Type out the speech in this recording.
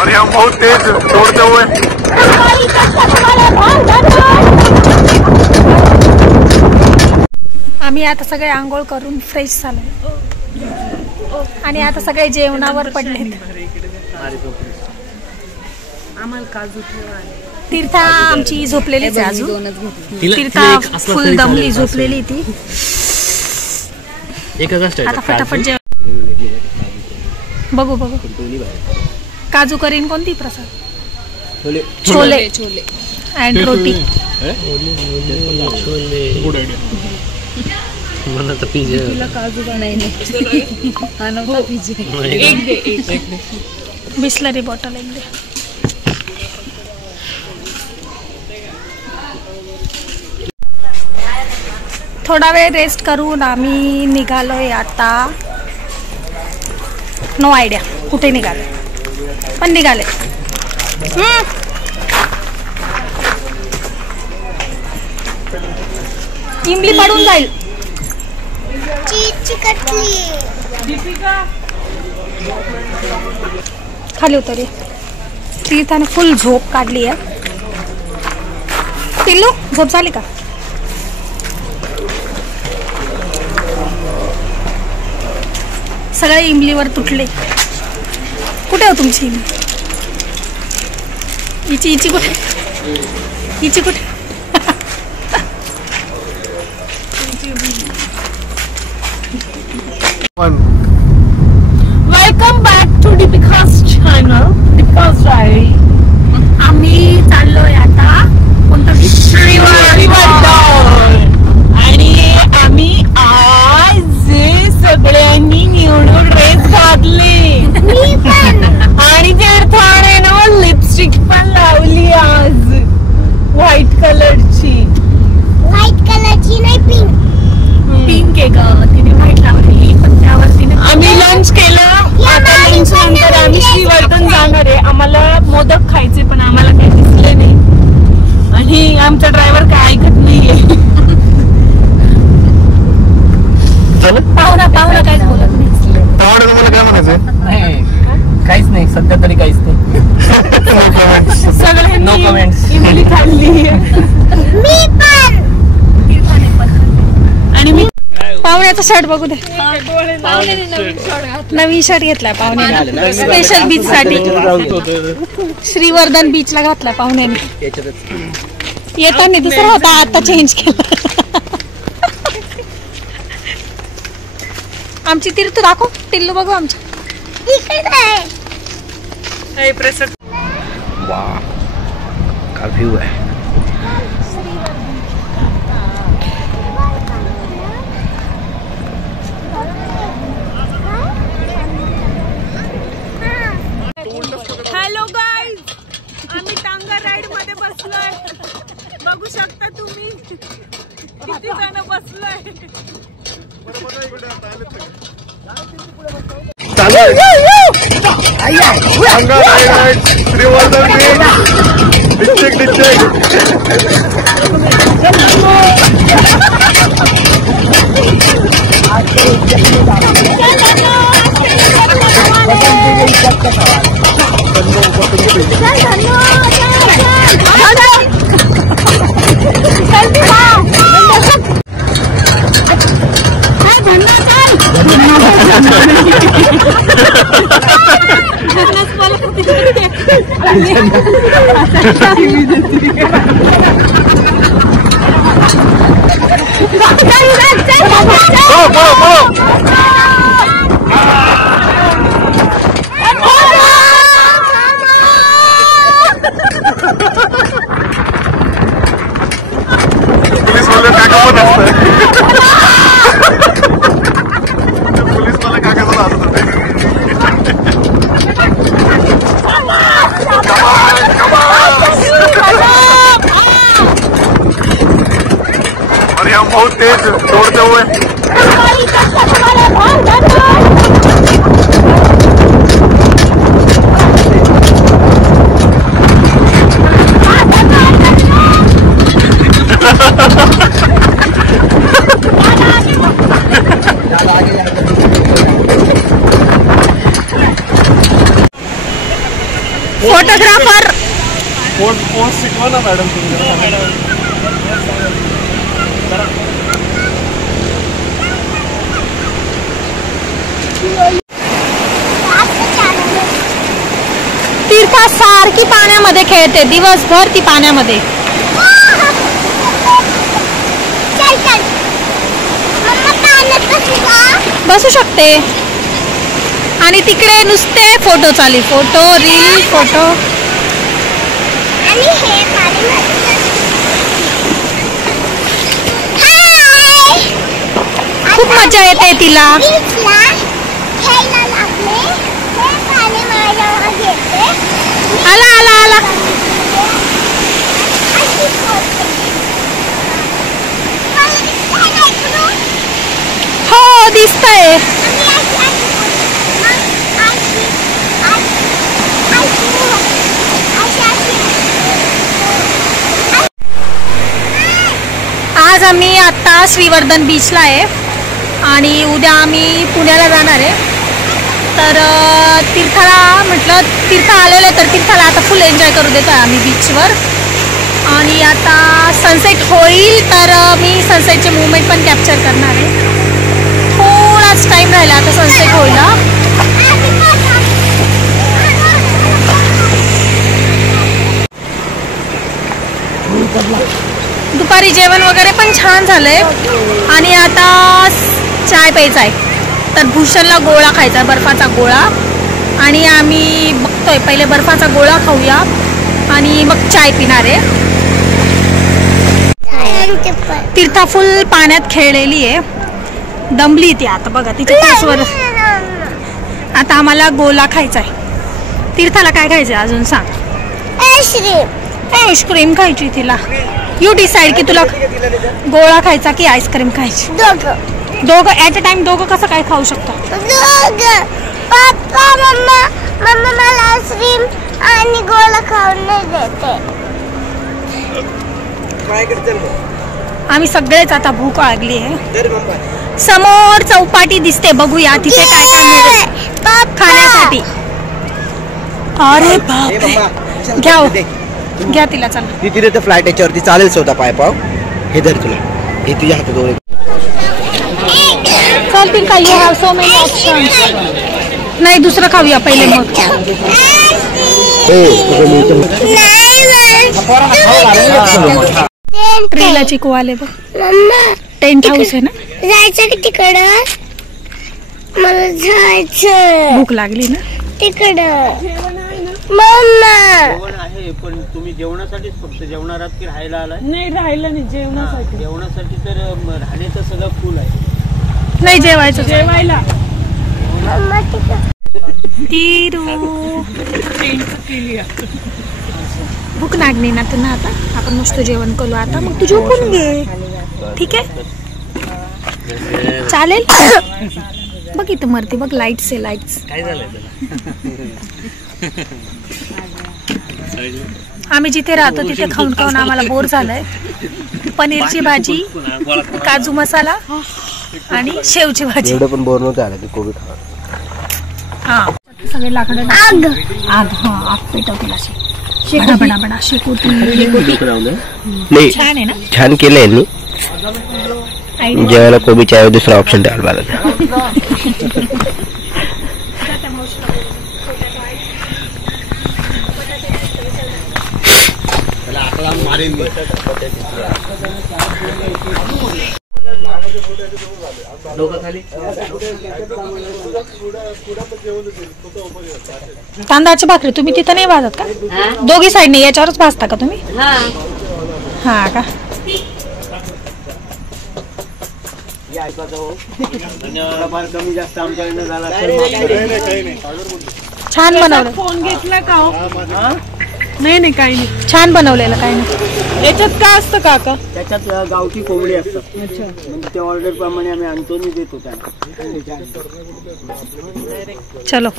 और हम बहुत तेज दौड़ते हुए आम्ही आता सगळे आंघोळ करून फ्रेश झालो आणि आता सगळे जेवणावर पडले. तीर्था आमची झोपलेलीच आहे अजून. तीर्था फुल दमली झोपलेली ती. आता फटाफट जेवण बघू बघू. काजू करीन कोणती प्रसाद? छोले अँड रोटी. बिस्लरी बॉटल एक दे. थोडा वेळ रेस्ट करून आम्ही निघालोय आता. नो आयडिया कुठे निघाले पण निघाले. इमली पडून जाईल. खाली उतरी. तीर्थाने फुल झोप काढली आहे. पिल्लू झोप झाली का? सगळे इमलीवर तुटले. कुठे हो तुमची इमली? इची कुठे? इची कुठे? Welcome back to Deepika's channel Deepika's diary. आम्ही चाललोय आता कोणतं श्रीवर्धन आणि आम्ही आज सगळ्यांनी निवडून ड्रेस घातले आणि तीर्थाने ना लिपस्टिक पण लावली आज व्हाईट कलरची. व्हाईट कलरची नाही पिंक आहे ग. तिने व्हाईट लावली पण त्यावर तिने. आम्ही लंच केलं. आता लंच नंतर आम्ही श्रीवर्धन जाणार आहे. आम्हाला मोदक खायचे पण आम्हाला काही दिसले नाही आणि आमचा ड्रायव्हर काय ऐकत नाहीये. पाहुणा काहीच बोलत नाही. तुम्हाला काय म्हणायचं? काहीच नाही सध्या तरी काहीच नाही. सगळे नो कमेंट्स. इमली खाल्ली आणि मी. पाहुण्याचा शर्ट बघू दे. नवीन शर्ट घेतलाय पाहुण्याने स्पेशल बीच साठी. श्रीवर्धन बीचला घातलाय पाहुण्याने. येताना दुसरा होता आता चेंज केला. आमची तीर्थ दाखव. टिल्लू बघू आमची. का व्ह्यू आहे. हॅलो गाईज, आम्ही टांगा राईड मध्ये बसलोय. बघू शकता तुम्ही किती जण बसलोय. बहुत तेज दौड़ते हुए पोस्ट शिकवा ना मॅडम तुम्ही. तीर्था सारखी पाण्यामध्ये खेळते दिवसभर ती पाण्यामध्ये. बसू शकते. आणि तिकडे नुसते फोटो चालू, फोटो रील फोटो. खूप मजा येते तिला. आला आला आला. हो दिसतंय. आज आम्ही आता श्रीवर्धन बीचला आहे आणि उद्या आम्ही पुण्याला जाणार आहे. तर तीर्थाला म्हटलं, तीर्थ आलेलं आहे तर तीर्थाला आता फुल एन्जॉय करू देतो आहे आम्ही बीचवर. आणि आता सनसेट होईल तर मी सनसेटचे मुवमेंट पण कॅप्चर करणार आहे. थोडाच टाईम राहिला आता सनसेट होईला. दुपारी जेवण वगैरे पण छान झालंय आणि आता चाय प्यायचा आहे. तर भूषणला गोळा खायचा, बर्फाचा गोळा. आणि आम्ही बघतोय पहिले बर्फाचा गोळा खाऊया आणि मग चाय पिणार आहे. तीर्था फुल पाण्यात खेळलेली आहे, दमली ती आता. बघा तिच्या केसवर. आता आम्हाला गोळा खायचा आहे. तीर्थाला काय खायचंय अजून सांग. आईस्क्रीम खायची तिला. यू डिसाइड की तुला गोळा खायचा की आईस्क्रीम खायची. दोघं ॲट अ टाइम. दोघं कसं काय खाऊ शकतो. पप्पा मम्मा मम्मा मला आईस्क्रीम आणि गोळा खाऊन नाही देते. आम्ही सगळेच आता भूक लागली आहे. समोर चौपाटी दिसते, बघूया तिथे काय काय मिळेल खाण्यासाठी. अरे बाप. घ्या तिला. चला तिथे तर फ्लाईट याच्यावरती चालेल स्वतः पाय पाव. हे धर तुला, हे तुझ्या हातात दोन. चालतील का. You have so many options. नाही दुसरं खाऊया पहिले मग. ट्रीला चिकू आले बघ. टेंट हाऊस आहे ना. जायचं की तिकडं. मला जायचं. भूक लागली ना तिकडं. मम्मा आहे पण तुम्ही जेवणासाठीच फक्त जेवणार आहात की राहायला आलाय. नाही राहिलं नाही जेवणासाठी. जेवणासाठी तर राहण्याचं सगळं फुल आहे. नाही जेवायचं जेवायला. मम्मा भूक लागली ना तुला. आता आपण मस्त जेवण करू. आता मग तू झोपून घे. ठीक आहे चालेल. बघ इथं मरते बघ. लाईट्स आहे लाईट्स. काय झालंय आम्ही जिथे राहतो तिथे खाऊन खाऊन आम्हाला बोर झालंय. पनीरची भाजी, काजू मसाला आणि शेवची भाजी. एवढं पण बोर नव्हतं आलं की कोविड. हा सगळे लाकडं. आग आग. हा आग पेटवतील अशी. बडा बडा शेकोटी. छान आहे ना. छान केलंय यांनी. जेवायला कोबीच्या ऐवजी दुसरा ऑप्शन द्यावा लागला. तांदळाची भाकरी तुम्ही तिथं नाही भाजत का. दोघी साईडने याच्यावरच भाजता का तुम्ही. हा का. कमी जास्त आमच्याकडनं झाला. छान बनवलं. फोन घेतला का हो? नाही नाही काही नाही. छान बनवलेलं. काही नाही. याच्यात काय असतं काका. त्याच्यात गावठी कोंबडी असतात. म्हणजे त्या ऑर्डर प्रमाणे आम्ही आणतो आणि देतो त्यांना. चलो